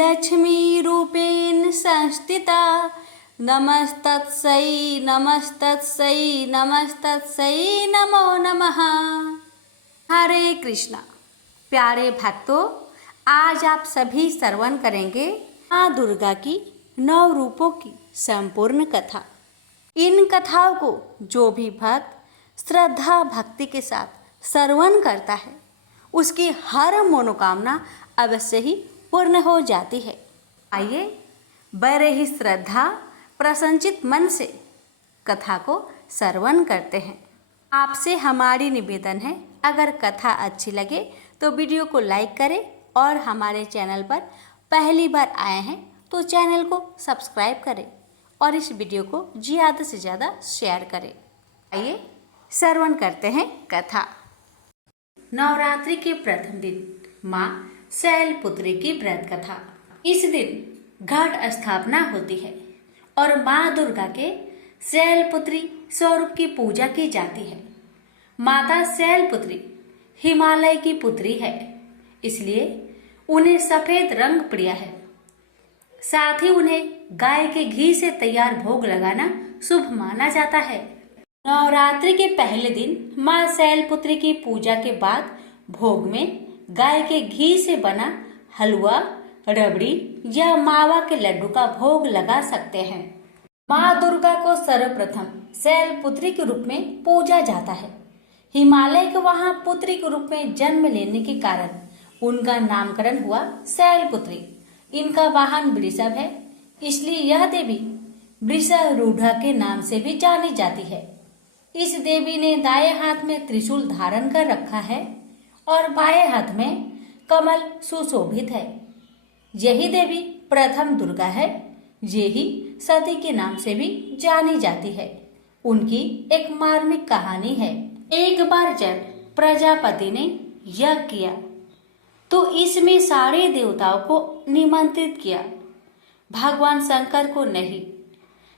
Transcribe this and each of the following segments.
लक्ष्मीरूपेण संस्थिता नमस्तस्यै नमस्तस्यै नमस्तस्यै नमो नमः। हरे कृष्णा। प्यारे भक्तों, आज आप सभी श्रवण करेंगे माँ दुर्गा की 9 रूपों की संपूर्ण कथा। इन कथाओं को जो भी भक्त श्रद्धा भक्ति के साथ श्रवण करता है उसकी हर मनोकामना अवश्य ही पूर्ण हो जाती है। आइए बड़े ही श्रद्धा प्रसन्नचित मन से कथा को श्रवण करते हैं। आपसे हमारी निवेदन है, अगर कथा अच्छी लगे तो वीडियो को लाइक करें और हमारे चैनल पर पहली बार आए हैं तो चैनल को सब्सक्राइब करें और इस वीडियो को ज़्यादा से ज़्यादा शेयर करें। आइए श्रवण करते हैं कथा। नवरात्रि के प्रथम दिन माँ शैलपुत्री की व्रत कथा। इस दिन घट स्थापना होती है और माँ दुर्गा के शैलपुत्री स्वरूप की पूजा की जाती है। माता शैलपुत्री हिमालय की पुत्री है, इसलिए उन्हें सफेद रंग प्रिय है। साथ ही उन्हें गाय के घी से तैयार भोग लगाना शुभ माना जाता है। नवरात्रि के पहले दिन माँ शैलपुत्री की पूजा के बाद भोग में गाय के घी से बना हलवा, रबड़ी या मावा के लड्डू का भोग लगा सकते हैं। माँ दुर्गा को सर्वप्रथम शैलपुत्री के रूप में पूजा जाता है। हिमालय के वहां पुत्री के रूप में जन्म लेने के कारण उनका नामकरण हुआ शैलपुत्री। इनका वाहन वृषभ है, इसलिए यह देवी वृषरूढ़ा के नाम से भी जानी जाती है। इस देवी ने दाएं हाथ में त्रिशूल धारण कर रखा है और बाएं हाथ में कमल सुशोभित है। यही देवी प्रथम दुर्गा है। ये ही सती के नाम से भी जानी जाती है। उनकी एक मार्मिक कहानी है। एक बार जब प्रजापति ने यज्ञ किया तो इसमें सारे देवताओं को निमंत्रित किया, भगवान शंकर को नहीं।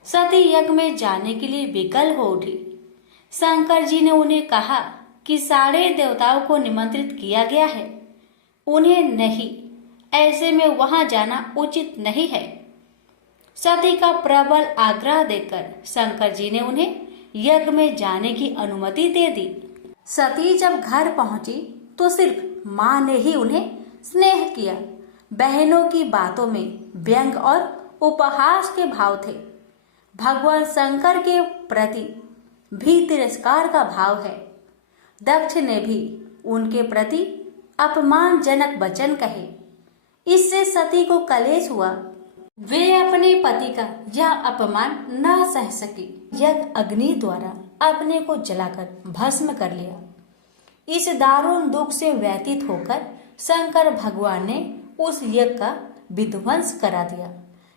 सती यज्ञ में जाने के लिए विकल हो उठी। शंकर जी ने उन्हें कहा कि सारे देवताओं को निमंत्रित किया गया है, उन्हें नहीं, ऐसे में वहां जाना उचित नहीं है। सती का प्रबल आग्रह देकर शंकर जी ने उन्हें यज्ञ में जाने की अनुमति दे दी। सती जब घर पहुंची तो सिर्फ माँ ने ही उन्हें स्नेह किया। बहनों की बातों में व्यंग और उपहास के भाव थे। भगवान शंकर के प्रति भी तिरस्कार का भाव है। दक्ष ने भी उनके प्रति अपमानजनक वचन कहे। इससे सती को कलेश हुआ। वे अपने पति का यह अपमान न सह सकी। यज्ञ अग्नि द्वारा अपने को जलाकर भस्म कर लिया। इस दारुण दुख से व्यतीत होकर शंकर भगवान ने उस यज्ञ का विध्वंस करा दिया।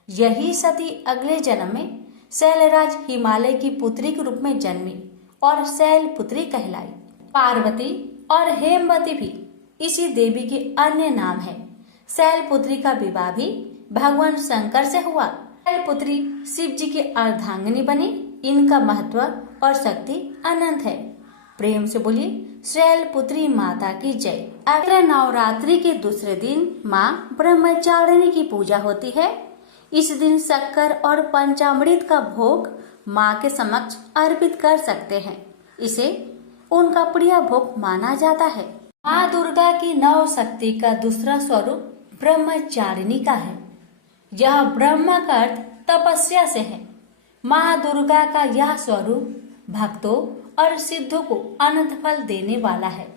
यही सती अगले जन्म में शैलराज हिमालय की पुत्री के रूप में जन्मी और शैलपुत्री कहलाई। पार्वती और हेमवती भी इसी देवी के अन्य नाम है। शैलपुत्री का विवाह भी भगवान शंकर से हुआ। शैलपुत्री शिव जी की अर्धांगिनी बनी। इनका महत्व और शक्ति अनंत है। प्रेम से बोलिए शैलपुत्री माता की जय। अगले नवरात्रि के दूसरे दिन माँ ब्रह्मचारिणी की पूजा होती है। इस दिन शक्कर और पंचामृत का भोग माँ के समक्ष अर्पित कर सकते हैं। इसे उनका प्रिय भोग माना जाता है। माँ दुर्गा की 9 शक्ति का दूसरा स्वरूप ब्रह्मचारिणी का है। यह ब्रह्म का अर्थ तपस्या से है। माँ दुर्गा का यह स्वरूप भक्तों और सिद्धों को अनंत फल देने वाला है।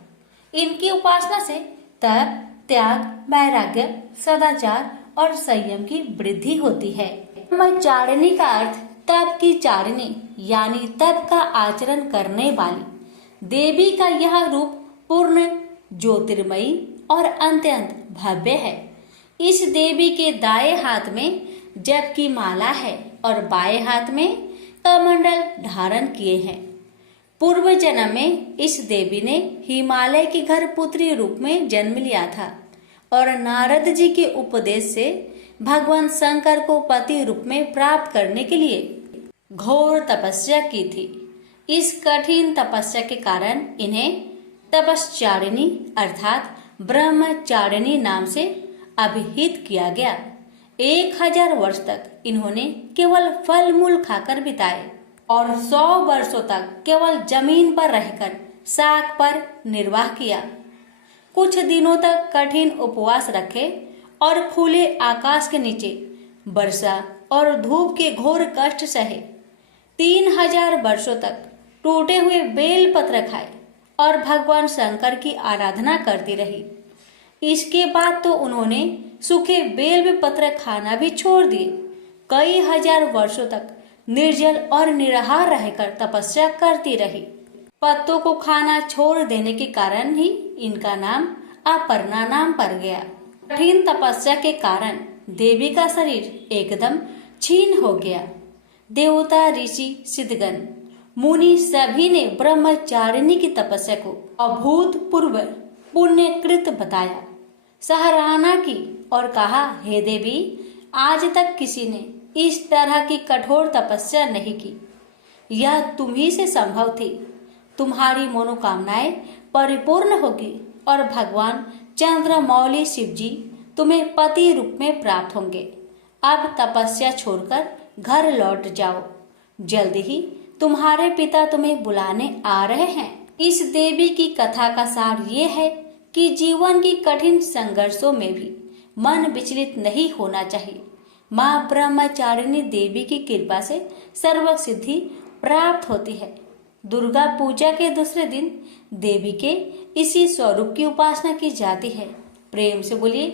इनकी उपासना से तप, त्याग, वैराग्य, सदाचार और संयम की वृद्धि होती है। ब्रह्मचारिणी का अर्थ तप की चारिणी यानी तप का आचरण करने वाली देवी का यह रूप पूर्ण ज्योतिर्मयी और अत्यंत भव्य है। इस देवी के दाएं हाथ में जप की माला है और बाएं हाथ में कमंडल धारण किए हैं। पूर्व जन्म में इस देवी ने हिमालय के घर पुत्री रूप में जन्म लिया था और नारद जी के उपदेश से भगवान शंकर को पति रूप में प्राप्त करने के लिए घोर तपस्या की थी। इस कठिन तपस्या के कारण इन्हें तपश्चारिणी अर्थात ब्रह्मचारिणी नाम से अभिहित किया गया। 1000 वर्ष तक इन्होंने केवल फल मूल खाकर बिताए और 100 वर्षों तक केवल जमीन पर रहकर साग पर निर्वाह किया। कुछ दिनों तक कठिन उपवास रखे और खुले आकाश के नीचे वर्षा और धूप के घोर कष्ट सहे। 3000 वर्षों तक टूटे हुए बेल पत्र खाए और भगवान शंकर की आराधना करती रही। इसके बाद तो उन्होंने सूखे बेल पत्र खाना भी छोड़ दिए। कई हजार वर्षों तक निर्जल और निराहार रहकर तपस्या करती रही। पत्तों को खाना छोड़ देने के कारण ही इनका नाम अपर्णा नाम पड़ गया। कठिन तपस्या के कारण देवी का शरीर एकदम क्षीण हो गया। देवता, ऋषि, सिद्धगण, मुनि सभी ने ब्रह्मचारिणी की तपस्या को अभूतपूर्व पुण्यकृत बताया, सराहना की और कहा, हे देवी, आज तक किसी ने इस तरह की कठोर तपस्या नहीं की। यह तुम्ही से संभव थी। तुम्हारी मनोकामनाएं परिपूर्ण होगी और भगवान चंद्रमौली शिव जी तुम्हें पति रूप में प्राप्त होंगे। अब तपस्या छोड़कर घर लौट जाओ। जल्दी ही तुम्हारे पिता तुम्हें बुलाने आ रहे हैं। इस देवी की कथा का सार ये है कि जीवन की कठिन संघर्षों में भी मन विचलित नहीं होना चाहिए। माँ ब्रह्मचारिणी देवी की कृपा से सर्व सिद्धि प्राप्त होती है। दुर्गा पूजा के दूसरे दिन देवी के इसी स्वरूप की उपासना की जाती है। प्रेम से बोलिए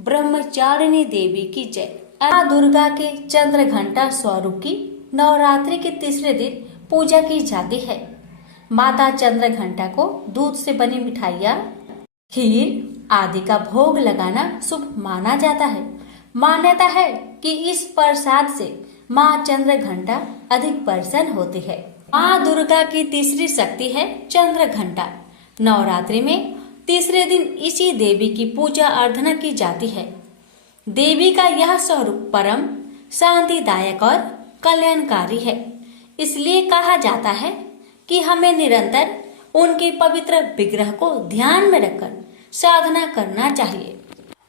ब्रह्मचारिणी देवी की जय। माँ दुर्गा के चंद्र घंटा स्वरूप की नवरात्रि के तीसरे दिन पूजा की जाती है। माता चंद्र घंटा को दूध से बनी मिठाइयाँ, खीर आदि का भोग लगाना शुभ माना जाता है। मान्यता है कि इस प्रसाद से माँ चंद्र घंटा अधिक प्रसन्न होती है। माँ दुर्गा की तीसरी शक्ति है चंद्र घंटा। नवरात्रि में तीसरे दिन इसी देवी की पूजा अर्चना की जाती है। देवी का यह स्वरूप परम शांतिदायक और कल्याणकारी है। इसलिए कहा जाता है कि हमें निरंतर उनके पवित्र विग्रह को ध्यान में रखकर साधना करना चाहिए।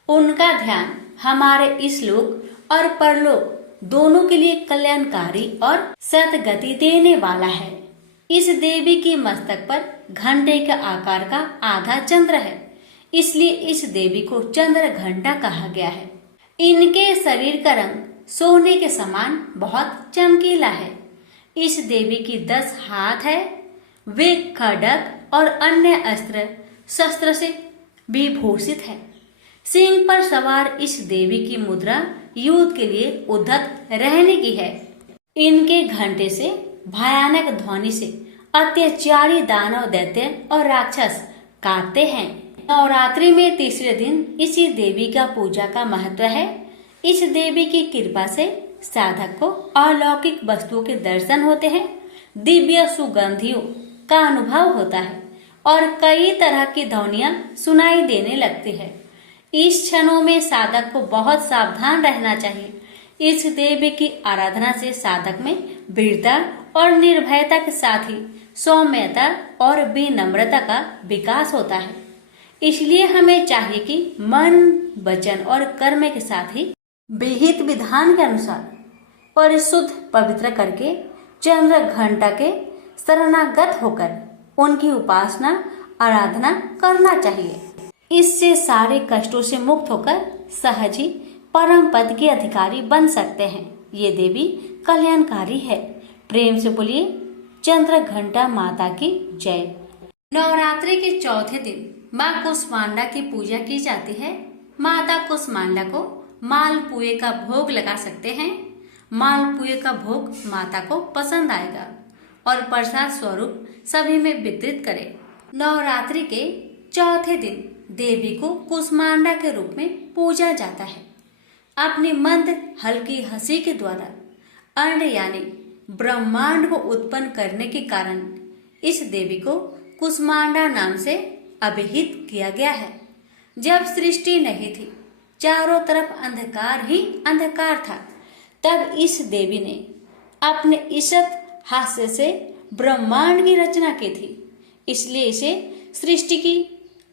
उनका ध्यान हमारे इस लोक और परलोक दोनों के लिए कल्याणकारी और सद्गति देने वाला है। इस देवी के मस्तक पर घंटे के आकार का आधा चंद्र है, इसलिए इस देवी को चंद्र घंटा कहा गया है। इनके शरीर का रंग सोने के समान बहुत चमकीला है। इस देवी की 10 हाथ है। वे खड्ग और अन्य अस्त्र शस्त्र से विभूषित है। सिंह पर सवार इस देवी की मुद्रा युद्ध के लिए उद्धत रहने की है। इनके घंटे से भयानक ध्वनि से अत्याचारी दानव, दैत्य और राक्षस कांपते हैं। नवरात्रि में तीसरे दिन इसी देवी का पूजा का महत्व है। इस देवी की कृपा से साधक को अलौकिक वस्तुओं के दर्शन होते हैं, दिव्य सुगंधियों का अनुभव होता है और कई तरह की ध्वनियां सुनाई देने लगती है। इस क्षणों में साधक को बहुत सावधान रहना चाहिए। इस देवी की आराधना से साधक में वीरता और निर्भयता के साथ ही सौम्यता और विनम्रता का विकास होता है। इसलिए हमें चाहिए कि मन, वचन और कर्म के साथ ही विहित विधान के अनुसार परिशुद्ध पवित्र करके चंद्र घंटा के शरणागत होकर उनकी उपासना आराधना करना चाहिए। इससे सारे कष्टों से मुक्त होकर सहज ही परम पद के अधिकारी बन सकते हैं। ये देवी कल्याणकारी है। प्रेम से बोलिए चंद्र घंटा माता की जय। नवरात्रि के चौथे दिन माँ कुष्मांडा की पूजा की जाती है। माता कुष्मांडा को मालपुए का भोग लगा सकते हैं। मालपुए का भोग माता को पसंद आएगा और प्रसाद स्वरूप सभी में वितरित करें। नवरात्रि के चौथे दिन देवी को कुष्मांडा के रूप में पूजा जाता है। अपनी मंद हल्की हंसी के द्वारा अंड यानी ब्रह्मांड को उत्पन्न करने के कारण इस देवी को कुष्मांडा नाम से अभिहित किया गया है। जब सृष्टि नहीं थी, चारों तरफ अंधकार ही अंधकार था, तब इस देवी ने अपने ईशत हास्य से ब्रह्मांड की रचना की थी। इसलिए इसे सृष्टि की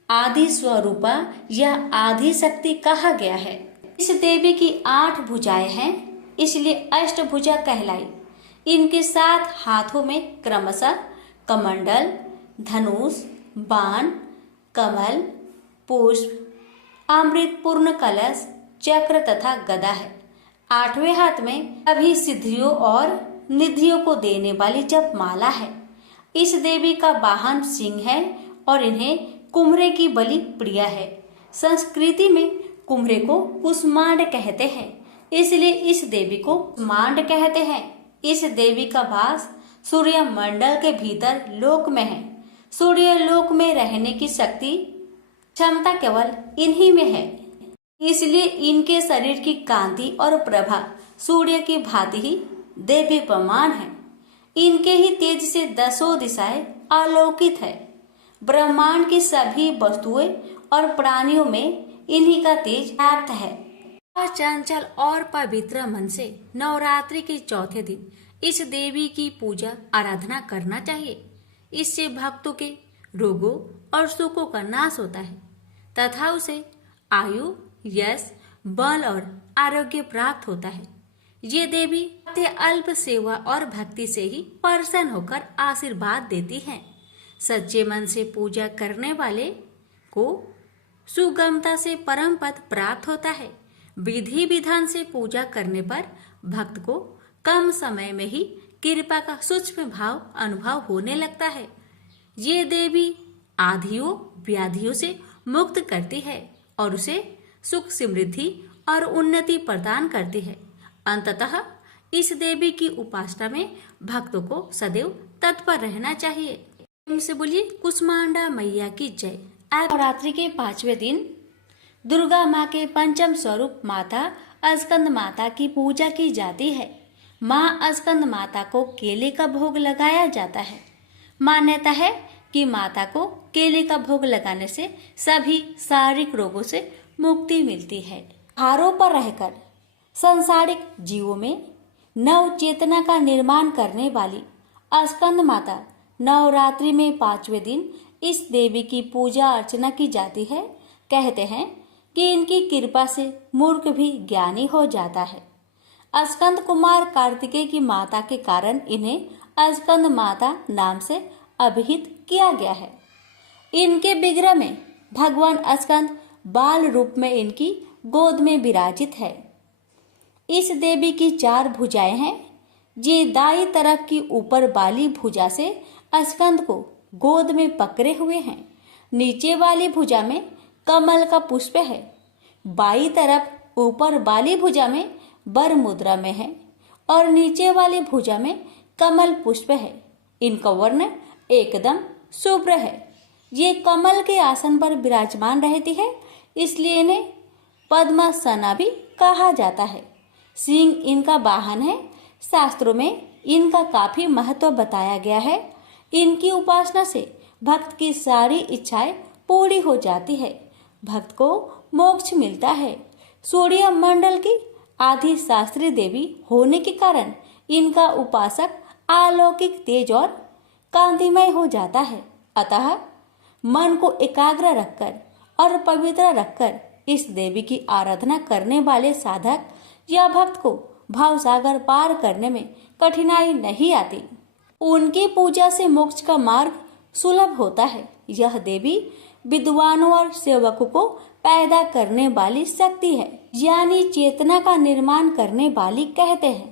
आदि स्वरूपा या आदि शक्ति कहा गया है। इस देवी की 8 भुजाएं हैं, इसलिए अष्टभुजा कहलाई। इनके 7 हाथों में क्रमशः कमंडल, धनुष, बाण, कमल, पुष्प, अमृत पूर्ण कलश, चक्र तथा गदा है। 8वें हाथ में सभी सिद्धियों और निधियों को देने वाली जप माला है। इस देवी का वाहन सिंह है और इन्हें कुम्हरे की बलि प्रिय है। संस्कृति में कुम्हरे को कुष्मांड कहते हैं, इसलिए इस देवी को कुष्मांड कहते हैं। इस देवी का वास सूर्य मंडल के भीतर लोक में है। सूर्य लोक में रहने की शक्ति क्षमता केवल इन्हीं में है, इसलिए इनके शरीर की कांति और प्रभा सूर्य की भांति ही देवी प्रमाण है। इनके ही तेज से 10 दिशाएं आलोकित है। ब्रह्मांड की सभी वस्तुएं और प्राणियों में इन्हीं का तेज व्याप्त है। चंचल और पवित्र मन से नवरात्रि के चौथे दिन इस देवी की पूजा आराधना करना चाहिए। इससे भक्तों के रोगों और सुखों का नाश होता है तथा उसे आयु, यश, बल और आरोग्य प्राप्त होता है। ये देवी अल्प सेवा और भक्ति से ही प्रसन्न होकर आशीर्वाद देती हैं। सच्चे मन से पूजा करने वाले को सुगमता से परम पद प्राप्त होता है। विधि विधान से पूजा करने पर भक्त को कम समय में ही कृपा का सूक्ष्म भाव अनुभव होने लगता है। ये देवी आधियों व्याधियों से मुक्त करती है और उसे सुख, समृद्धि और उन्नति प्रदान करती है। अंततः इस देवी की उपासना में भक्तों को सदैव तत्पर रहना चाहिए। प्रेम से बोलिए कुष्मांडा मैया की जय। नवरात्रि के 5वें दिन दुर्गा माँ के पंचम स्वरूप माता स्कंद माता की पूजा की जाती है। माँ स्कंद माता को केले का भोग लगाया जाता है। मान्यता है कि माता को केले का भोग लगाने से सभी शारीरिक रोगों से मुक्ति मिलती है। पहाड़ों पर रहकर सांसारिक जीवों में नव चेतना का निर्माण करने वाली स्कंद माता नवरात्रि में 5वें दिन इस देवी की पूजा अर्चना की जाती है। कहते हैं कि इनकी कृपा से मूर्ख भी ज्ञानी हो जाता है। स्कंद कुमार कार्तिकेय की माता के कारण इन्हें स्कंद माता नाम से अभिहित किया गया है। इनके विग्रह में भगवान स्कंद बाल रूप में इनकी गोद में विराजित है। इस देवी की 4 भुजाएं हैं। ये दाई तरफ की ऊपर वाली भुजा से स्कंद को गोद में पकड़े हुए हैं। नीचे वाली भुजा में कमल का पुष्प है। बाई तरफ ऊपर वाली भुजा में वर मुद्रा में है और नीचे वाली भुजा में कमल पुष्प है। इनका वर्ण एकदम शुभ्र है। ये कमल के आसन पर विराजमान रहती है, इसलिए इन्हें पद्मासना भी कहा जाता है। सिंह इनका वाहन है। शास्त्रों में इनका काफी महत्व बताया गया है। इनकी उपासना से भक्त की सारी इच्छाएं पूरी हो जाती है। भक्त को मोक्ष मिलता है। सूर्य मंडल की आदि शास्त्री देवी होने के कारण इनका उपासक अलौकिक तेज और कांतिमय हो जाता है। अतः मन को एकाग्र रखकर और पवित्र रखकर इस देवी की आराधना करने वाले साधक या भक्त को भावसागर पार करने में कठिनाई नहीं आती। उनकी पूजा से मोक्ष का मार्ग सुलभ होता है। यह देवी विद्वानों और सेवकों को पैदा करने वाली शक्ति है, यानी चेतना का निर्माण करने वाली कहते हैं।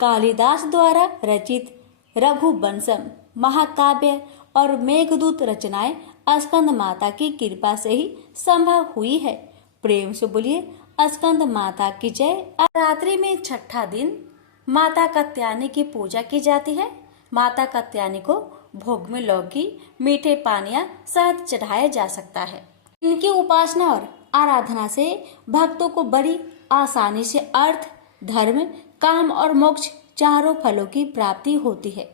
कालिदास द्वारा रचित रघुवंशम महाकाव्य और मेघदूत रचनाएं स्कंद माता की कृपा से ही संभव हुई है। प्रेम से बोलिए स्कंद माता की जय। नवरात्रि में 6ठा दिन माता कात्यायनी की पूजा की जाती है। माता कात्यायनी को भोग में लौकी, मीठे पानिया शहद चढ़ाया जा सकता है। इनकी उपासना और आराधना से भक्तों को बड़ी आसानी से अर्थ, धर्म, काम और मोक्ष चारों फलों की प्राप्ति होती है।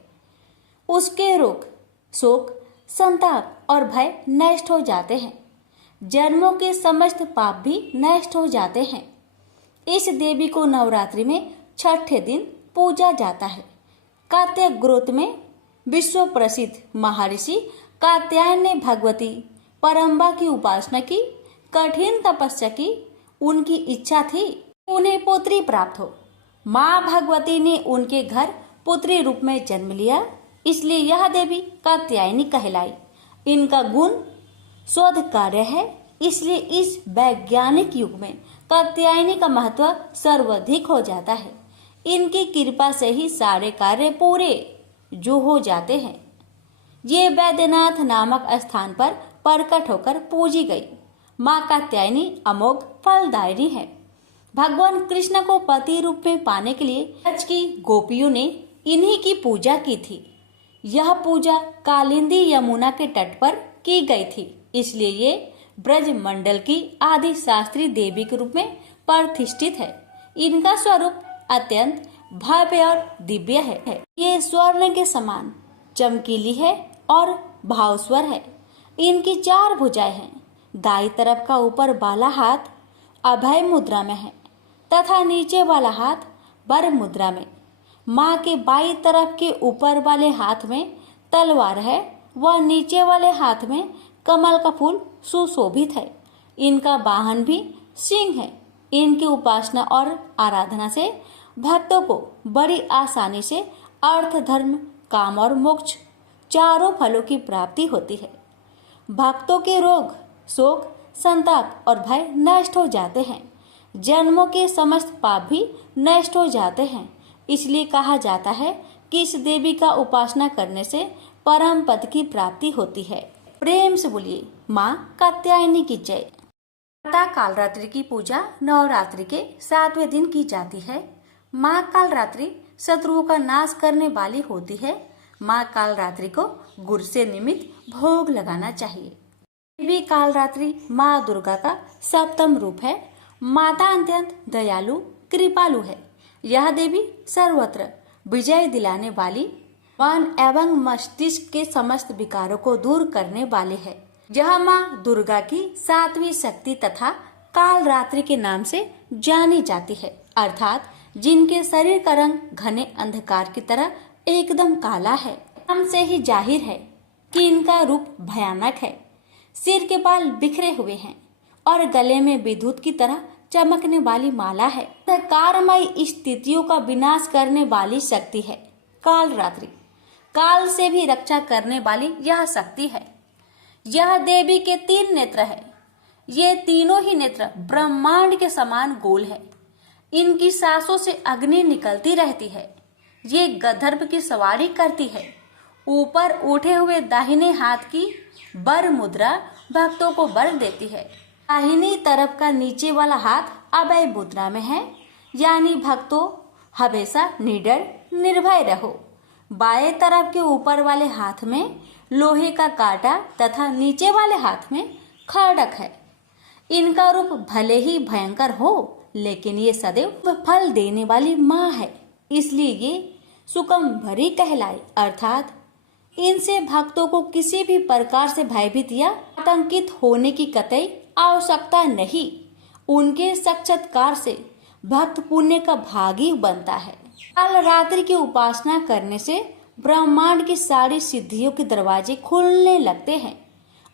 उसके रोग, शोक, संताप और भय नष्ट हो जाते हैं। जन्मों के समस्त पाप भी नष्ट हो जाते हैं। इस देवी को नवरात्रि में 6ठे दिन पूजा जाता है। कात्याय गोत्र में विश्व प्रसिद्ध महर्षि कात्यायन ने भगवती परम्बा की उपासना की, कठिन तपस्या की। उनकी इच्छा थी उन्हें पुत्री प्राप्त हो। माँ भगवती ने उनके घर पुत्री रूप में जन्म लिया, इसलिए यह देवी कात्यायनी कहलाई। इनका गुण शोध कार्य है, इसलिए इस वैज्ञानिक युग में कात्यायनी का महत्व सर्वाधिक हो जाता है। इनकी कृपा से ही सारे कार्य पूरे जो हो जाते हैं। ये वैद्यनाथ नामक स्थान पर प्रकट होकर पूजी गई माँ कात्यायनी अमोघ फलदायिनी है। भगवान कृष्ण को पति रूप में पाने के लिए ब्रज की गोपियों ने इन्हीं की पूजा की थी। यह पूजा कालिंदी यमुना के तट पर की गई थी, इसलिए ये ब्रज मंडल की आदि शास्त्री देवी के रूप में प्रतिष्ठित है। इनका स्वरूप अत्यंत भव्य और दिव्य है। ये स्वर्ण के समान चमकीली है और भावस्वर है। इनकी 4 भुजाएं हैं। दाई तरफ का ऊपर वाला हाथ अभय मुद्रा में है तथा नीचे वाला हाथ वर मुद्रा में। माँ के बाई तरफ के ऊपर वाले हाथ में तलवार है व नीचे वाले हाथ में कमल का फूल सुशोभित है। इनका वाहन भी सिंह है। इनकी उपासना और आराधना से भक्तों को बड़ी आसानी से अर्थ, धर्म, काम और मोक्ष चारों फलों की प्राप्ति होती है। भक्तों के रोग, शोक, संताप और भय नष्ट हो जाते हैं। जन्मों के समस्त पाप भी नष्ट हो जाते हैं। इसलिए कहा जाता है कि इस देवी का उपासना करने से परम पद की प्राप्ति होती है। प्रेम से बोलिए माँ कात्यायनी की जय। माता कालरात्रि की पूजा नवरात्रि के 7वें दिन की जाती है। माँ कालरात्रि शत्रुओं का नाश करने वाली होती है। माँ कालरात्रि को गुड़ से निमित्त भोग लगाना चाहिए। देवी कालरात्रि माँ दुर्गा का 7वां रूप है। माता अत्यंत दयालु कृपालु है। यह देवी सर्वत्र विजय दिलाने वाली, मन एवं मस्तिष्क के समस्त विकारों को दूर करने वाली है। यह माँ दुर्गा की 7वीं शक्ति तथा कालरात्रि के नाम से जानी जाती है, अर्थात जिनके शरीर का रंग घने अंधकार की तरह एकदम काला है। नाम से ही जाहिर है कि इनका रूप भयानक है। सिर के बाल बिखरे हुए हैं और गले में विद्युत की तरह चमकने वाली माला है। अंधकारमयी स्थितियों का विनाश करने वाली शक्ति है कालरात्रि। काल से भी रक्षा करने वाली यह शक्ति है। यह देवी के 3 नेत्र है। ये तीनों ही नेत्र ब्रह्मांड के समान गोल है। इनकी सांसों से अग्नि निकलती रहती है। ये गंधर्व की सवारी करती है। ऊपर उठे हुए दाहिने हाथ की वर मुद्रा भक्तों को वर देती है। दाहिनी तरफ का नीचे वाला हाथ अभय मुद्रा में है, यानी भक्तों हमेशा निडर निर्भय रहो। बाएं तरफ के ऊपर वाले हाथ में लोहे का कांटा तथा नीचे वाले हाथ में खड़ग है। इनका रूप भले ही भयंकर हो, लेकिन ये सदैव फल देने वाली माँ है, इसलिए ये सुकंभरी कहलाए, अर्थात इनसे भक्तों को किसी भी प्रकार से भयभीत या आतंकित होने की कतई आवश्यकता नहीं। उनके साक्षात्कार से भक्त पुण्य का भागी बनता है। कालरात्रि की उपासना करने से ब्रह्मांड की सारी सिद्धियों के दरवाजे खुलने लगते हैं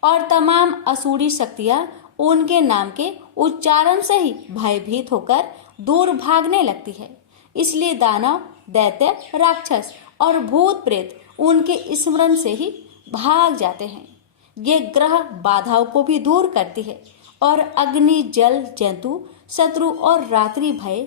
और तमाम असुरी शक्तियां उनके नाम के उच्चारण से ही भयभीत होकर दूर भागने लगती है। इसलिए दानव, दैत्य, राक्षस और भूत प्रेत उनके स्मरण से ही भाग जाते हैं। ये ग्रह बाधाओं को भी दूर करती है और अग्नि, जल, जंतु, शत्रु और रात्रि भय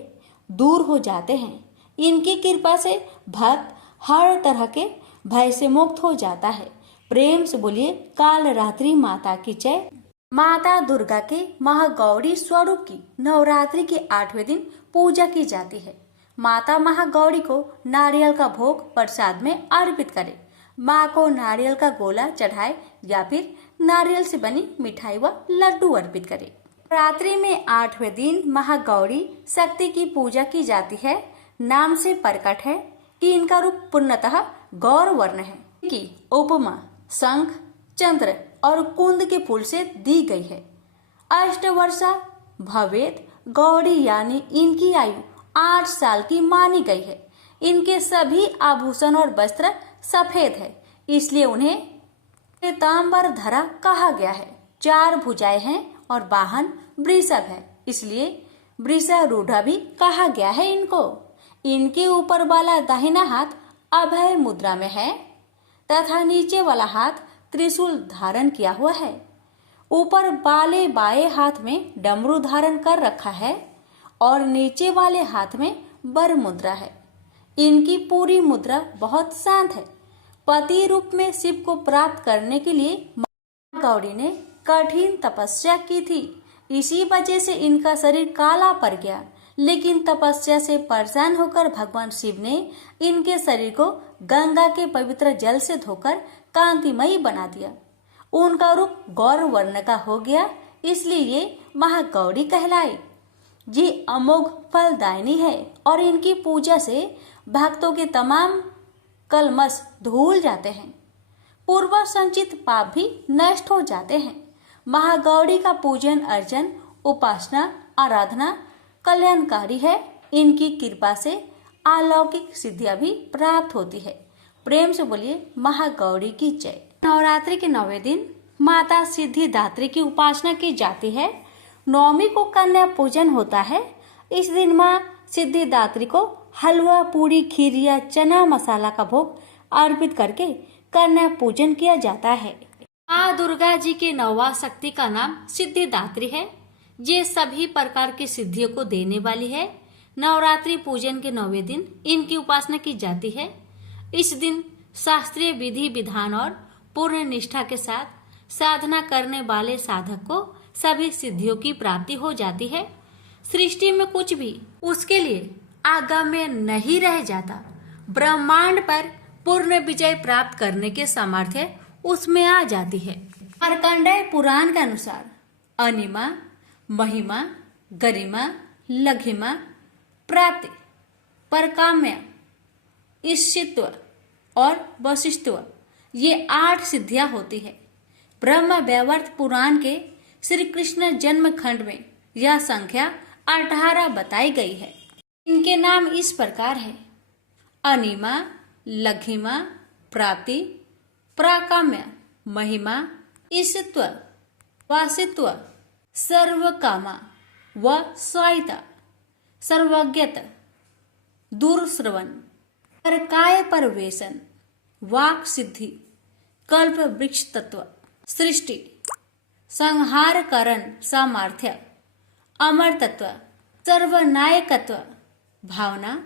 दूर हो जाते हैं। इनकी कृपा से भक्त हर तरह के भय से मुक्त हो जाता है। प्रेम से बोलिए कालरात्रि माता की जय। माता दुर्गा के महागौरी स्वरूप की नवरात्रि के 8वें दिन पूजा की जाती है। माता महागौरी को नारियल का भोग प्रसाद में अर्पित करें। माँ को नारियल का गोला चढ़ाए या फिर नारियल से बनी मिठाई व लड्डू अर्पित करें। रात्रि में 8वें दिन महागौरी शक्ति की पूजा की जाती है। नाम से प्रकट है कि इनका रूप पूर्णतः गौर वर्ण है। इनकी उपमा शंख, चंद्र और कुंद के फूल से दी गई है। अष्टवर्षा भवेत गौरी, यानी इनकी आयु 8 साल की मानी गई है। इनके सभी आभूषण और वस्त्र सफेद है, इसलिए उन्हें पीतांबर धरा कहा गया है। 4 भुजाएं हैं और वाहन वृषभ है, इसलिए वृषारूढ़ भी कहा गया है इनको। इनके ऊपर वाला दाहिना हाथ अभय मुद्रा में है तथा नीचे वाला हाथ त्रिशूल धारण किया हुआ है। ऊपर वाले बाएं हाथ में डमरू धारण कर रखा है और नीचे वाले हाथ में वर मुद्रा है। इनकी पूरी मुद्रा बहुत शांत है। पति रूप में शिव को प्राप्त करने के लिए मां गौरी ने कठिन तपस्या की थी। इसी वजह से इनका शरीर काला पड़ गया, लेकिन तपस्या से परेशान होकर भगवान शिव ने इनके शरीर को गंगा के पवित्र जल से धोकर कांतिमयी बना दिया। उनका रूप गौर वर्ण का हो गया, इसलिए ये महागौरी कहलाई। ये अमोघ फलदायिनी है और इनकी पूजा से भक्तों के तमाम कलमश धुल जाते हैं। पूर्व संचित पाप भी नष्ट हो जाते हैं। महागौरी का पूजन अर्चन उपासना आराधना कल्याणकारी है। इनकी कृपा से अलौकिक सिद्धियां भी प्राप्त होती है। प्रेम से बोलिए महागौरी की जय। नवरात्रि के 9वें दिन माता सिद्धिदात्री की उपासना की जाती है। नवमी को कन्या पूजन होता है। इस दिन माँ सिद्धिदात्री को हलवा पूरी खीर या चना मसाला का भोग अर्पित करके कन्या पूजन किया जाता है। माँ दुर्गा जी के 9वां शक्ति का नाम सिद्धिदात्री है। ये सभी प्रकार की सिद्धियों को देने वाली है। नवरात्रि पूजन के 9वें दिन इनकी उपासना की जाती है। इस दिन शास्त्रीय विधि विधान और पूर्ण निष्ठा के साथ साधना करने वाले साधक को सभी सिद्धियों की प्राप्ति हो जाती है। सृष्टि में कुछ भी उसके लिए आगम्य नहीं रह जाता। ब्रह्मांड पर पूर्ण विजय प्राप्त करने के सामर्थ्य उसमें आ जाती है। मार्कंडेय पुराण के अनुसार अनिमा महिमा गरिमा लघिमा प्राप्ति परकाम्य ईशित्व और वशिष्ठत्व ये 8 सिद्धियां होती है। ब्रह्म वैवर्त पुराण के श्री कृष्ण जन्म खंड में यह संख्या 18 बताई गई है। इनके नाम इस प्रकार है: अनिमा लघिमा प्राप्ति प्राकाम्य महिमा ईशित्व वासित्व सर्वकामा व स्वायता सर्वज्ञता दूरश्रवण परकाय परवेशन वाक सिद्धि कल्प वृक्ष तत्व सृष्टि संहार करण सामर्थ्य अमर तत्व सर्वनायकत्व भावना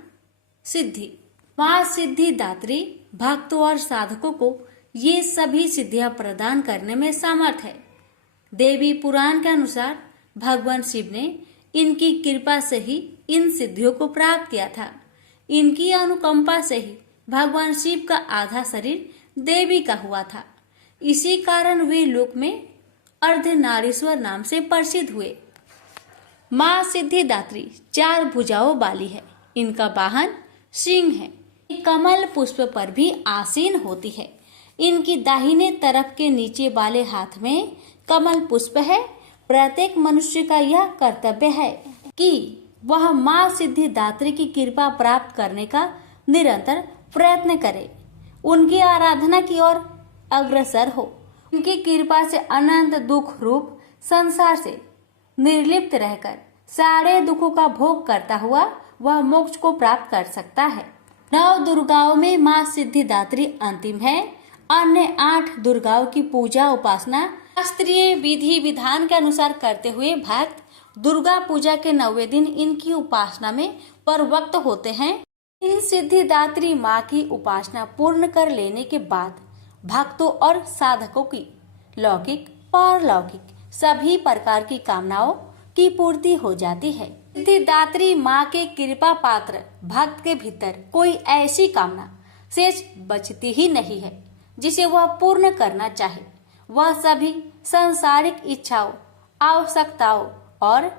सिद्धि। माँ सिद्धिदात्री भक्तों और साधकों को ये सभी सिद्धियां प्रदान करने में समर्थ है। देवी पुराण के अनुसार भगवान शिव ने इनकी कृपा से ही इन सिद्धियों को प्राप्त किया था। इनकी अनुकंपा से ही भगवान शिव का आधा शरीर देवी का हुआ था। इसी कारण वे लोक में अर्धनारीश्वर नाम से प्रसिद्ध हुए। माँ सिद्धिदात्री 4 भुजाओं वाली है। इनका वाहन सिंह है। कमल पुष्प पर भी आसीन होती है। इनकी दाहिने तरफ के नीचे वाले हाथ में कमल पुष्प है। प्रत्येक मनुष्य का यह कर्तव्य है कि वह माँ सिद्धिदात्री की कृपा प्राप्त करने का निरंतर प्रयत्न करे, उनकी आराधना की ओर अग्रसर हो। उनकी कृपा से अनंत दुख रूप संसार से निर्लिप्त रहकर सारे दुखों का भोग करता हुआ वह मोक्ष को प्राप्त कर सकता है। 9 दुर्गाओं में माँ सिद्धिदात्री अंतिम है। अन्य 8 दुर्गाओं की पूजा उपासना शास्त्रीय विधि विधान के अनुसार करते हुए भक्त दुर्गा पूजा के 9वें दिन इनकी उपासना में प्रवृत्त होते हैं। इन सिद्धिदात्री माँ की उपासना पूर्ण कर लेने के बाद भक्तों और साधकों की लौकिक पारलौकिक सभी प्रकार की कामनाओं की पूर्ति हो जाती है। सिद्धिदात्री माँ के कृपा पात्र भक्त के भीतर कोई ऐसी कामना शेष बचती ही नहीं है जिसे वह पूर्ण करना चाहे। वह सभी सांसारिक इच्छाओं आवश्यकताओं और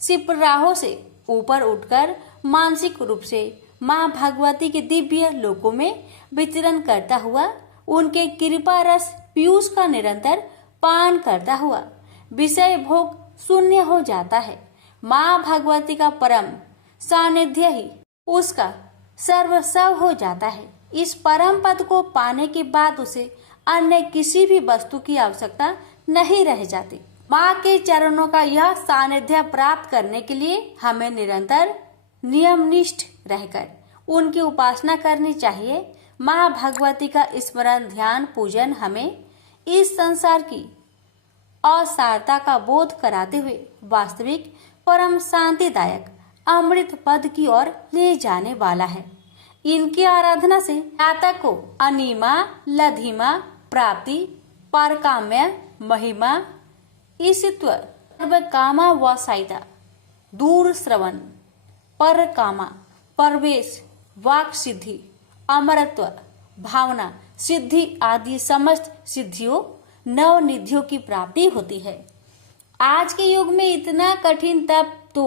सिपराहों से ऊपर उठकर मानसिक रूप से माँ भगवती के दिव्य लोकों में विचरण करता हुआ उनके कृपा रस पीयूष का निरंतर पान करता हुआ विषय भोग शून्य हो जाता है। माँ भगवती का परम सानिध्य ही उसका सर्वस्व हो जाता है। इस परम पद को पाने के बाद उसे अन्य किसी भी वस्तु की आवश्यकता नहीं रह जाती। माँ के चरणों का यह सानिध्य प्राप्त करने के लिए हमें निरंतर नियमनिष्ठ रहकर उनकी उपासना करनी चाहिए। माँ भगवती का स्मरण, ध्यान, पूजन हमें इस संसार की असारता का बोध कराते हुए वास्तविक परम शांतिदायक अमृत पद की ओर ले जाने वाला है। इनकी आराधना से जातक को अनिमा, लधिमा, प्राप्ति, परकाम्य, महिमा, ईशित्व, सर्वकामा व साइदा, दूर श्रवण, परकामा, प्रवेश, वाक सिद्धि, अमरत्व, भावना सिद्धि आदि समस्त सिद्धियों नवनिधियों की प्राप्ति होती है। आज के युग में इतना कठिन तप तो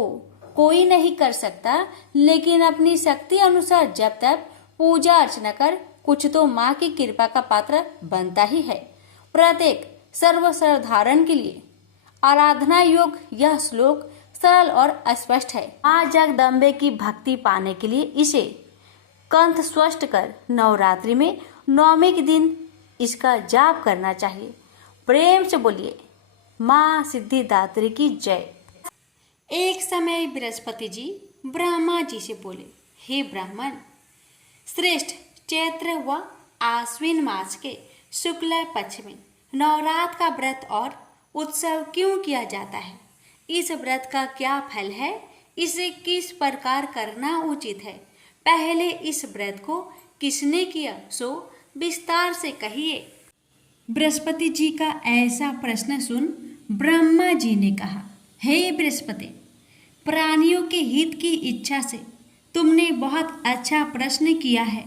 कोई नहीं कर सकता, लेकिन अपनी शक्ति अनुसार जब तक पूजा अर्चना कर कुछ तो माँ की कृपा का पात्र बनता ही है। प्रत्येक सर्वसाधारण के लिए आराधना योग्य यह श्लोक सरल और स्पष्ट है। माँ जगदम्बे की भक्ति पाने के लिए इसे कंठ स्पष्ट कर नवरात्रि में नवमी के दिन इसका जाप करना चाहिए। प्रेम से बोलिए माँ सिद्धिदात्री की जय। एक समय बृहस्पति जी ब्रह्मा जी से बोले, हे ब्राह्मण श्रेष्ठ, चैत्र व आश्विन मास के शुक्ल पक्ष में नवरात्र का व्रत और उत्सव क्यों किया जाता है? इस व्रत का क्या फल है? इसे किस प्रकार करना उचित है? पहले इस व्रत को किसने किया सो विस्तार से कहिए। बृहस्पति जी का ऐसा प्रश्न सुन ब्रह्मा जी ने कहा, हे बृहस्पति, प्राणियों के हित की इच्छा से तुमने बहुत अच्छा प्रश्न किया है।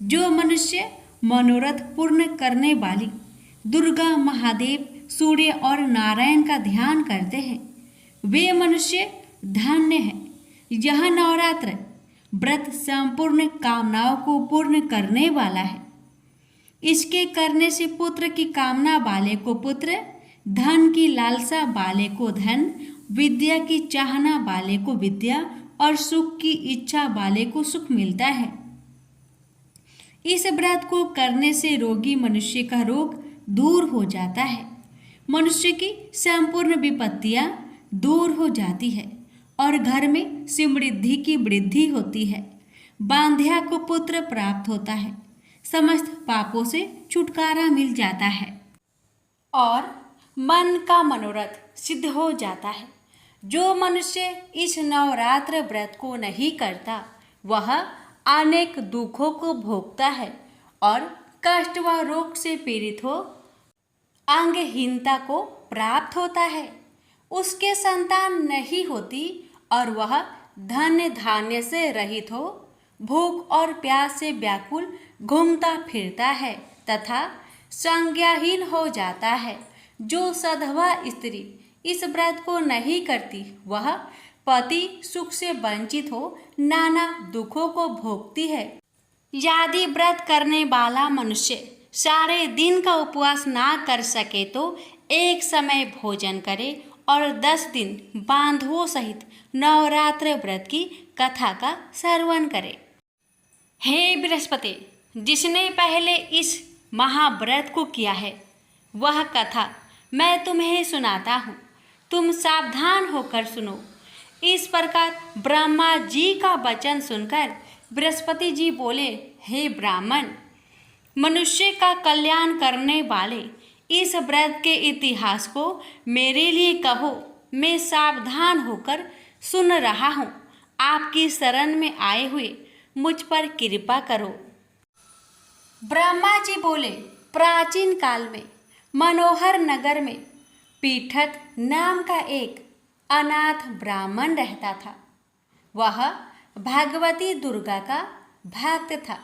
जो मनुष्य मनोरथ पूर्ण करने वाली दुर्गा, महादेव, सूर्य और नारायण का ध्यान करते हैं, वे मनुष्य धन्य हैं। यह नवरात्र व्रत संपूर्ण कामनाओं को पूर्ण करने वाला है। इसके करने से पुत्र की कामना वाले को पुत्र, धन की लालसा वाले को धन, विद्या की चाहना वाले को विद्या और सुख की इच्छा वाले को सुख मिलता है। इस व्रत को करने से रोगी मनुष्य का रोग दूर हो जाता है, मनुष्य की संपूर्ण विपत्तियां दूर हो जाती है और घर में समृद्धि की वृद्धि होती है। बांध्या को पुत्र प्राप्त होता है, समस्त पापों से छुटकारा मिल जाता है और मन का मनोरथ सिद्ध हो जाता है। जो मनुष्य इस नवरात्र व्रत को नहीं करता वह अनेक दुखों को भोगता है और कष्ट व रोग से पीड़ित हो अंगहीनता को प्राप्त होता है। उसके संतान नहीं होती और वह धन धान्य से रहित हो भूख और प्यास से व्याकुल घूमता फिरता है तथा संज्ञाहीन हो जाता है। जो सधवा स्त्री इस व्रत को नहीं करती वह पति सुख से वंचित हो नाना दुखों को भोगती है। यदि व्रत करने वाला मनुष्य सारे दिन का उपवास ना कर सके तो एक समय भोजन करे और 10 दिन बांधवों सहित नवरात्र व्रत की कथा का श्रवण करे। हे बृहस्पति, जिसने पहले इस महाव्रत को किया है वह कथा मैं तुम्हें सुनाता हूँ, तुम सावधान होकर सुनो। इस प्रकार ब्रह्मा जी का वचन सुनकर बृहस्पति जी बोले, हे ब्राह्मण, मनुष्य का कल्याण करने वाले इस व्रत के इतिहास को मेरे लिए कहो, मैं सावधान होकर सुन रहा हूँ। आपकी शरण में आए हुए मुझ पर कृपा करो। ब्रह्मा जी बोले, प्राचीन काल में मनोहर नगर में पीठत नाम का एक अनाथ ब्राह्मण रहता था। वह भगवती दुर्गा का भक्त था।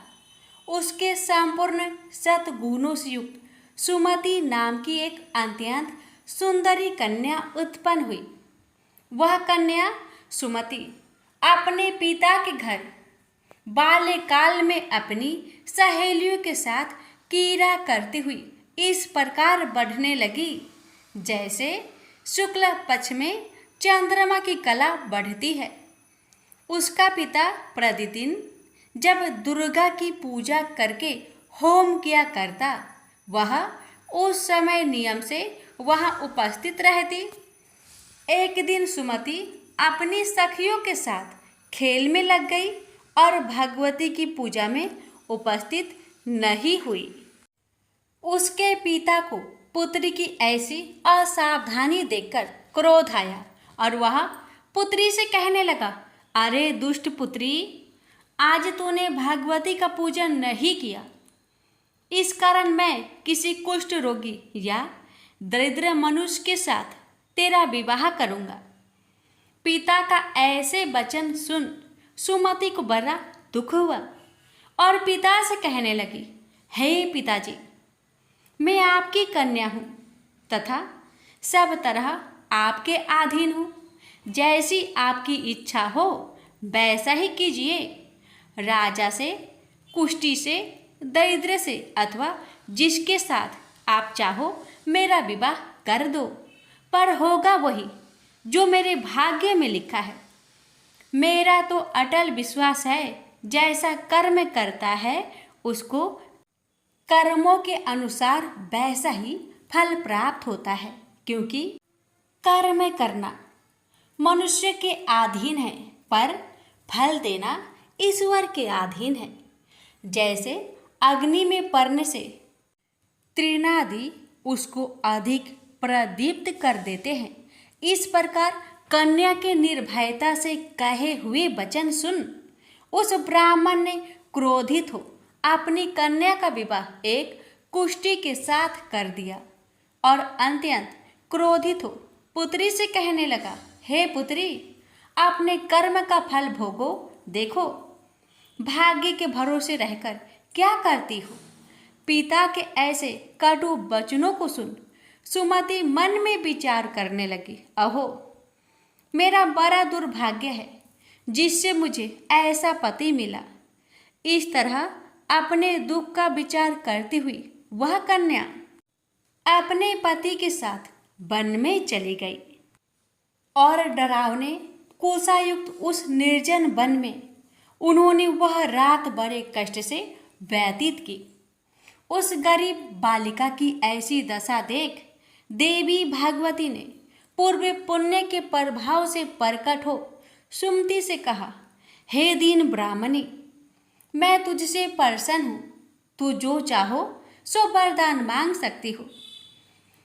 उसके संपूर्ण सद्गुणों से युक्त सुमति नाम की एक अत्यंत सुंदरी कन्या उत्पन्न हुई। वह कन्या सुमति अपने पिता के घर बाल्यकाल में अपनी सहेलियों के साथ कीड़ा करती हुई इस प्रकार बढ़ने लगी जैसे शुक्ल पक्ष में चंद्रमा की कला बढ़ती है। उसका पिता प्रतिदिन जब दुर्गा की पूजा करके होम किया करता, वह उस समय नियम से वहां उपस्थित रहती। एक दिन सुमति अपनी सखियों के साथ खेल में लग गई और भगवती की पूजा में उपस्थित नहीं हुई। उसके पिता को पुत्री की ऐसी असावधानी देखकर क्रोध आया और वह पुत्री से कहने लगा, अरे दुष्ट पुत्री, आज तूने भगवती का पूजन नहीं किया, इस कारण मैं किसी कुष्ठ रोगी या दरिद्र मनुष्य के साथ तेरा विवाह करूंगा। पिता का ऐसे वचन सुन सुमति को बड़ा दुख हुआ और पिता से कहने लगी, हे पिताजी, मैं आपकी कन्या हूँ तथा सब तरह आपके अधीन हूँ। जैसी आपकी इच्छा हो वैसा ही कीजिए। राजा से, कुष्ठी से, दरिद्र से अथवा जिसके साथ आप चाहो मेरा विवाह कर दो, पर होगा वही जो मेरे भाग्य में लिखा है। मेरा तो अटल विश्वास है, जैसा कर्म करता है उसको कर्मों के अनुसार वैसा ही फल प्राप्त होता है, क्योंकि कर्म करना मनुष्य के अधीन है पर फल देना ईश्वर के अधीन है। जैसे अग्नि में पड़ने से तृणादि उसको अधिक प्रदीप्त कर देते हैं, इस प्रकार कन्या के निर्भयता से कहे हुए वचन सुन उस ब्राह्मण ने क्रोधित हो अपनी कन्या का विवाह एक कुष्ठी के साथ कर दिया और अत्यंत क्रोधित हो पुत्री से कहने लगा, हे पुत्री, अपने कर्म का फल भोगो। देखो, भाग्य के भरोसे रहकर क्या करती हो। पिता के ऐसे कटु वचनों को सुन सुमति मन में विचार करने लगी, अहो, मेरा बड़ा दुर्भाग्य है जिससे मुझे ऐसा पति मिला। इस तरह अपने दुख का विचार करती हुई वह कन्या अपने पति के साथ वन में चली गई और डरावने कोसायुक्त उस निर्जन वन में उन्होंने वह रात बड़े कष्ट से व्यतीत की। उस गरीब बालिका की ऐसी दशा देख देवी भागवती ने पूर्व पुण्य के प्रभाव से प्रकट हो सुमति से कहा, हे दीन ब्राह्मणी, मैं तुझसे प्रसन्न हूँ, तू जो चाहो सो वरदान मांग सकती हो।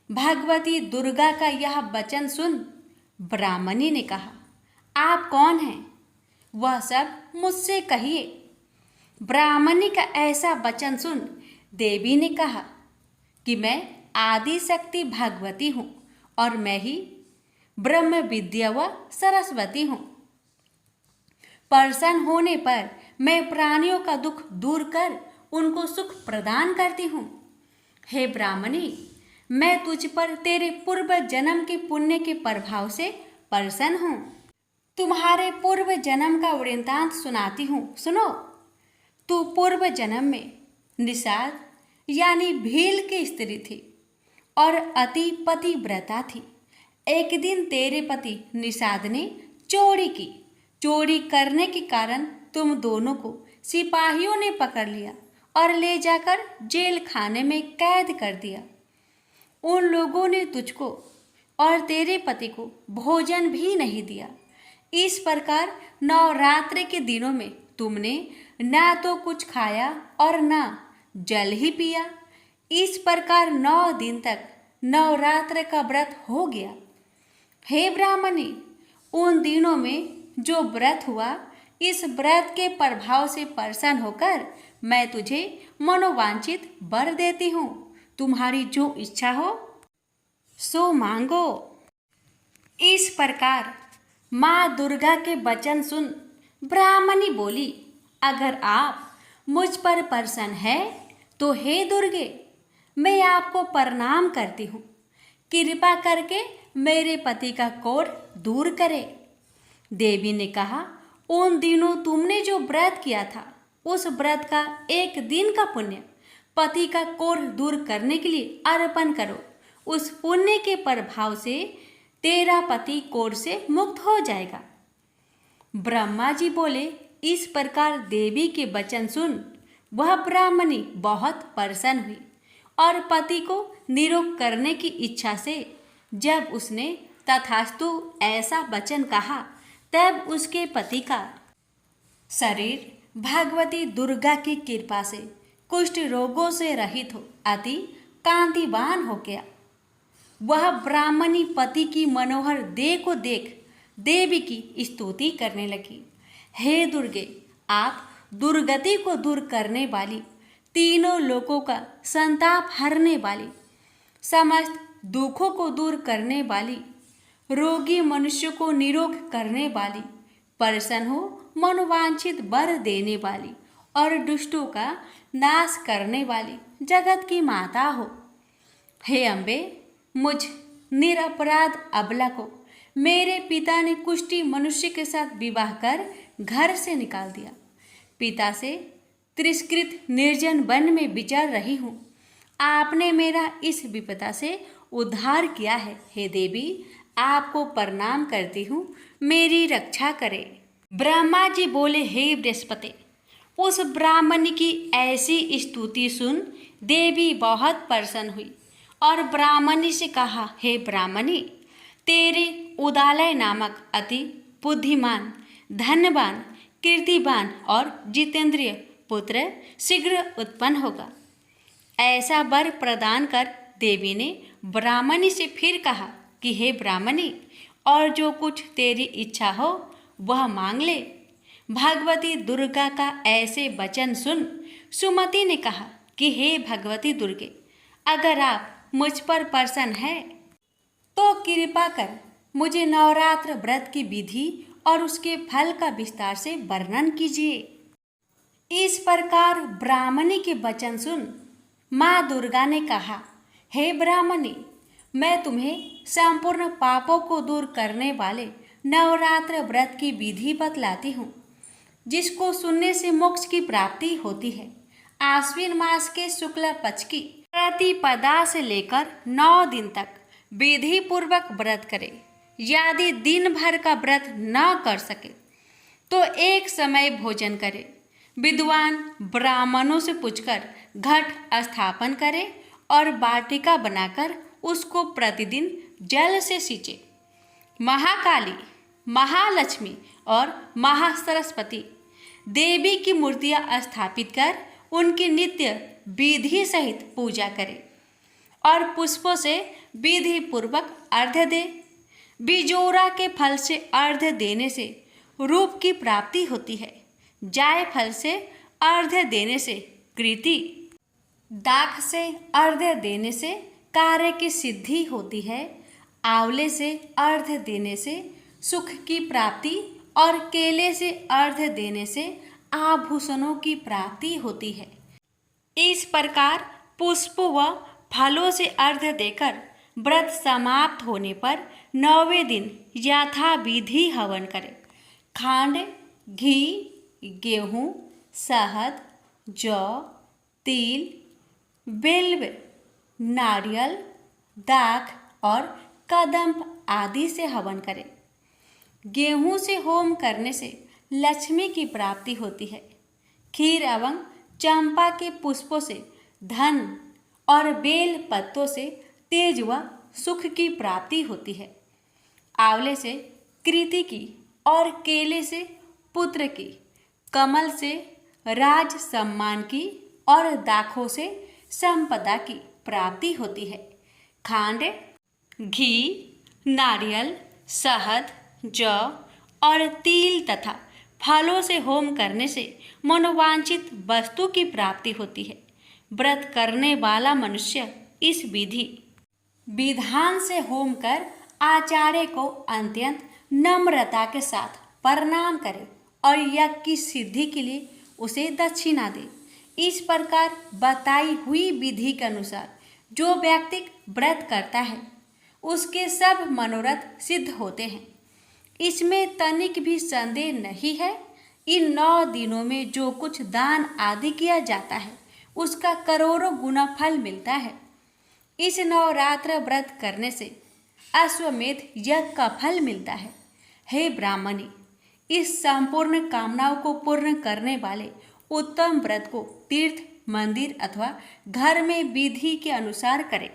भगवती दुर्गा का यह वचन सुन ब्राह्मणी ने कहा, आप कौन हैं, वह सब मुझसे कहिए। ब्राह्मणी का ऐसा वचन सुन देवी ने कहा कि मैं आदि शक्ति भगवती हूँ और मैं ही ब्रह्म विद्या व सरस्वती हूँ। प्रसन्न होने पर मैं प्राणियों का दुख दूर कर उनको सुख प्रदान करती हूँ। हे ब्राह्मणी, मैं तुझ पर तेरे पूर्व जन्म के पुण्य के प्रभाव से प्रसन्न हूँ। तुम्हारे पूर्व जन्म का वृत्तांत सुनाती हूँ, सुनो। तू पूर्व जन्म में निषाद यानी भील की स्त्री थी और अति पतिव्रता थी। एक दिन तेरे पति निषाद ने चोरी की। चोरी करने के कारण तुम दोनों को सिपाहियों ने पकड़ लिया और ले जाकर जेल खाने में कैद कर दिया। उन लोगों ने तुझको और तेरे पति को भोजन भी नहीं दिया। इस प्रकार नवरात्रि के दिनों में तुमने ना तो कुछ खाया और ना जल ही पिया। इस प्रकार 9 दिन तक नवरात्र का व्रत हो गया। हे ब्राह्मणी, उन दिनों में जो व्रत हुआ, इस व्रत के प्रभाव से प्रसन्न होकर मैं तुझे मनोवांछित वर देती हूँ। तुम्हारी जो इच्छा हो सो मांगो। इस प्रकार माँ दुर्गा के वचन सुन ब्राह्मणी बोली, अगर आप मुझ पर प्रसन्न है तो हे दुर्गे, मैं आपको प्रणाम करती हूँ। कृपा करके मेरे पति का कोढ़ दूर करे। देवी ने कहा, उन दिनों तुमने जो व्रत किया था, उस व्रत का एक दिन का पुण्य पति का कोढ़ दूर करने के लिए अर्पण करो। उस पुण्य के प्रभाव से तेरा पति कोढ़ से मुक्त हो जाएगा। ब्रह्मा जी बोले, इस प्रकार देवी के वचन सुन वह ब्राह्मणी बहुत प्रसन्न हुई और पति को निरोग करने की इच्छा से जब उसने तथास्तु ऐसा वचन कहा, तब उसके पति का शरीर भगवती दुर्गा की कृपा से कुष्ठ रोगों से रहित हो अति कांतिवान हो गया। वह ब्राह्मणी पति की मनोहर देह को देख देवी की स्तुति करने लगी। हे दुर्गे, आप दुर्गति को दूर करने वाली, तीनों लोकों का संताप हरने वाली, समस्त दुखों को दूर करने वाली, रोगी मनुष्य को निरोग करने वाली, प्रसन्न हो मनोवांछित वर देने वाली और दुष्टों का नाश करने वाली जगत की माता हो। हे अम्बे, मुझ निरपराध अबला को मेरे पिता ने कुष्ठी मनुष्य के साथ विवाह कर घर से निकाल दिया। पिता से तिरस्कृत निर्जन वन में विचर रही हूँ। आपने मेरा इस विपदा से उद्धार किया है। हे देवी, आपको प्रणाम करती हूँ, मेरी रक्षा करे। ब्रह्मा जी बोले, हे बृहस्पति, उस ब्राह्मणी की ऐसी स्तुति सुन देवी बहुत प्रसन्न हुई और ब्राह्मणी से कहा, हे ब्राह्मणी, तेरे उदालय नामक अति बुद्धिमान, धनवान, कीर्तिवान और जितेंद्रिय पुत्र शीघ्र उत्पन्न होगा। ऐसा वर प्रदान कर देवी ने ब्राह्मणी से फिर कहा कि हे ब्राह्मणी, और जो कुछ तेरी इच्छा हो वह मांग ले। भगवती दुर्गा का ऐसे वचन सुन सुमति ने कहा कि हे भगवती दुर्गे, अगर आप मुझ पर प्रसन्न हैं तो कृपा कर मुझे नवरात्र व्रत की विधि और उसके फल का विस्तार से वर्णन कीजिए। इस प्रकार ब्राह्मणी के वचन सुन माँ दुर्गा ने कहा, हे ब्राह्मणी, मैं तुम्हें संपूर्ण पापों को दूर करने वाले नवरात्र व्रत की विधि बतलाती हूँ, जिसको सुनने से मोक्ष की प्राप्ति होती है। आश्विन मास के शुक्ल पक्ष की प्रतिपदा से लेकर 9 दिन तक विधि पूर्वक व्रत करे। यदि दिन भर का व्रत न कर सके तो एक समय भोजन करे। विद्वान ब्राह्मणों से पूछकर घट स्थापन करे और वाटिका बनाकर उसको प्रतिदिन जल से सींचे। महाकाली, महालक्ष्मी और महासरस्वती देवी की मूर्तियां स्थापित कर उनकी नित्य विधि सहित पूजा करे और पुष्पों से विधि पूर्वक अर्घ्य दे। बिजोरा के फल से अर्घ्य देने से रूप की प्राप्ति होती है। जाय फल से अर्घ्य देने से कृति, दाख से अर्घ्य देने से कार्य की सिद्धि होती है। आंवले से अर्घ्य देने से सुख की प्राप्ति और केले से अर्घ्य देने से आभूषणों की प्राप्ति होती है। इस प्रकार पुष्पों व फलों से अर्घ्य देकर व्रत समाप्त होने पर 9वें दिन यथा विधि हवन करें। खांड, घी, गेहूँ, शहद, जौ, तिल, बिल्व, नारियल, दाख और कदम्ब आदि से हवन करें। गेहूं से होम करने से लक्ष्मी की प्राप्ति होती है। खीर एवं चंपा के पुष्पों से धन और बेल पत्तों से तेज व सुख की प्राप्ति होती है। आंवले से कृति की और केले से पुत्र की, कमल से राज सम्मान की और दाखों से संपदा की प्राप्ति होती है। खांड, घी, नारियल, शहद, जौ और तिल तथा फलों से होम करने से मनोवांछित वस्तु की प्राप्ति होती है। व्रत करने वाला मनुष्य इस विधान से होम कर आचार्य को अत्यंत नम्रता के साथ प्रणाम करे और यज्ञ की सिद्धि के लिए उसे दक्षिणा दे। इस प्रकार बताई हुई विधि के अनुसार जो व्यक्ति व्रत करता है उसके सब मनोरथ सिद्ध होते हैं। इसमें तनिक भी संदेह नहीं है। इन 9 दिनों में जो कुछ दान आदि किया जाता है उसका करोड़ों गुना फल मिलता है। इस नवरात्र व्रत करने से अश्वमेध यज्ञ का फल मिलता है। हे ब्राह्मणी, इस संपूर्ण कामनाओं को पूर्ण करने वाले उत्तम व्रत को तीर्थ मंदिर अथवा घर में विधि के अनुसार करें।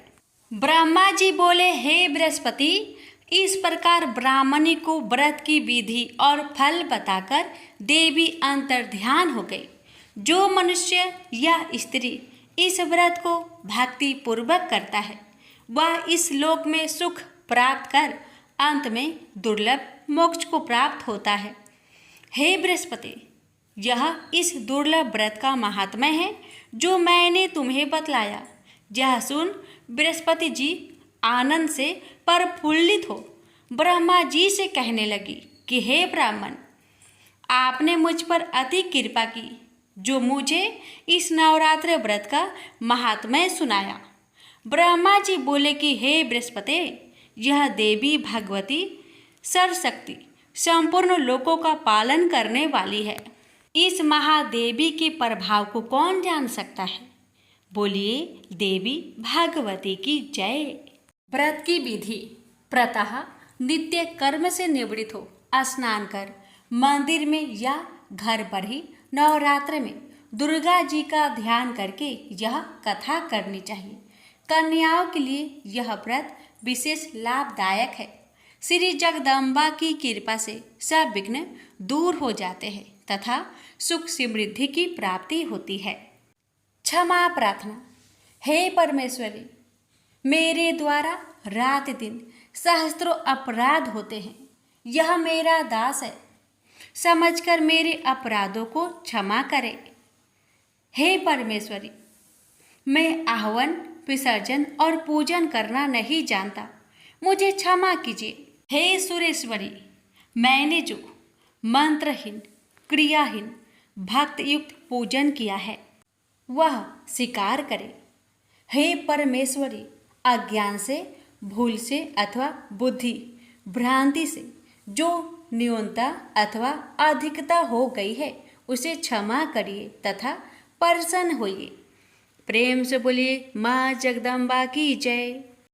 ब्रह्मा जी बोले, हे बृहस्पति, इस प्रकार ब्राह्मणी को व्रत की विधि और फल बताकर देवी अंतर्ध्यान हो गई। जो मनुष्य या स्त्री इस व्रत को भक्ति पूर्वक करता है वह इस लोक में सुख प्राप्त कर अंत में दुर्लभ मोक्ष को प्राप्त होता है। हे बृहस्पति, यह इस दुर्लभ व्रत का महात्म्य है जो मैंने तुम्हें बतलाया। यह सुन बृहस्पति जी आनंद से प्रफुल्लित हो ब्रह्मा जी से कहने लगी कि हे ब्राह्मण, आपने मुझ पर अति कृपा की जो मुझे इस नवरात्र व्रत का महात्म्य सुनाया। ब्रह्मा जी बोले कि हे बृहस्पति, यह देवी भगवती सर्वशक्ति संपूर्ण लोकों का पालन करने वाली है। इस महादेवी के प्रभाव को कौन जान सकता है? बोलिए देवी भागवती की जय। व्रत की विधि। प्रातः नित्य कर्म से निवृत्त हो स्नान कर मंदिर में या घर पर ही नवरात्र में दुर्गा जी का ध्यान करके यह कथा करनी चाहिए। कन्याओं के लिए यह व्रत विशेष लाभदायक है। श्री जगदम्बा की कृपा से सब विघ्न दूर हो जाते हैं तथा सुख समृद्धि की प्राप्ति होती है। क्षमा प्रार्थना। हे परमेश्वरी, मेरे द्वारा रात दिन सहस्त्रों अपराध होते हैं। यह मेरा दास है, समझकर मेरे अपराधों को क्षमा करें। हे परमेश्वरी, मैं आह्वान, विसर्जन और पूजन करना नहीं जानता, मुझे क्षमा कीजिए। हे सुरेश्वरी, मैंने जो मंत्रहीन, क्रियाहीन, भक्तयुक्त पूजन किया है वह स्वीकार करें। हे परमेश्वरी, अज्ञान से, भूल से अथवा बुद्धि भ्रांति से जो न्यूनता अथवा अधिकता हो गई है उसे क्षमा करिए तथा प्रसन्न होइए। प्रेम से बोलिए माँ जगदम्बा की जय।